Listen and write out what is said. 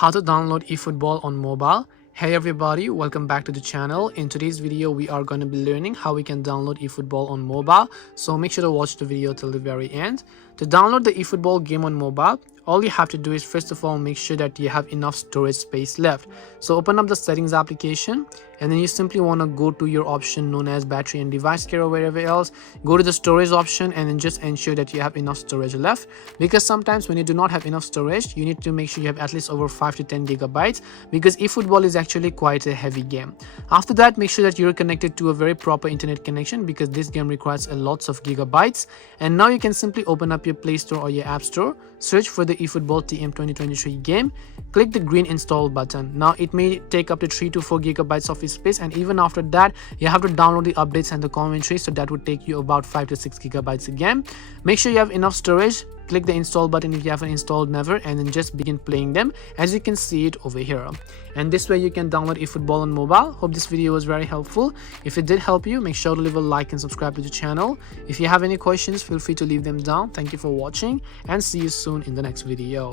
How to download eFootball on mobile. Hey everybody, welcome back to the channel. In today's video we are going to be learning how we can download eFootball on mobile, so make sure to watch the video till the very end. To download the eFootball game on mobile, all you have to do is first of all make sure that you have enough storage space left. So open up the settings application and then you simply want to go to your option known as battery and device care or wherever else. Go to the storage option and then just ensure that you have enough storage left, because sometimes when you do not have enough storage you need to make sure you have at least over 5 to 10 gigabytes, because eFootball is actually quite a heavy game. After that, make sure that you're connected to a very proper internet connection, because this game requires a lots of gigabytes. And now you can simply open up your Play Store or your App Store, search for the eFootball TM 2023 game, click the green install button. Now it may take up to 3 to 4 gigabytes of space, and even after that you have to download the updates and the commentary, so that would take you about 5 to 6 gigabytes again. Make sure you have enough storage. Click the install button if you haven't installed never, and then just begin playing them as you can see it over here. And this way you can download eFootball on mobile. Hope this video was very helpful. If it did help you, make sure to leave a like and subscribe to the channel. If you have any questions, feel free to leave them down. Thank you for watching and see you soon in the next video.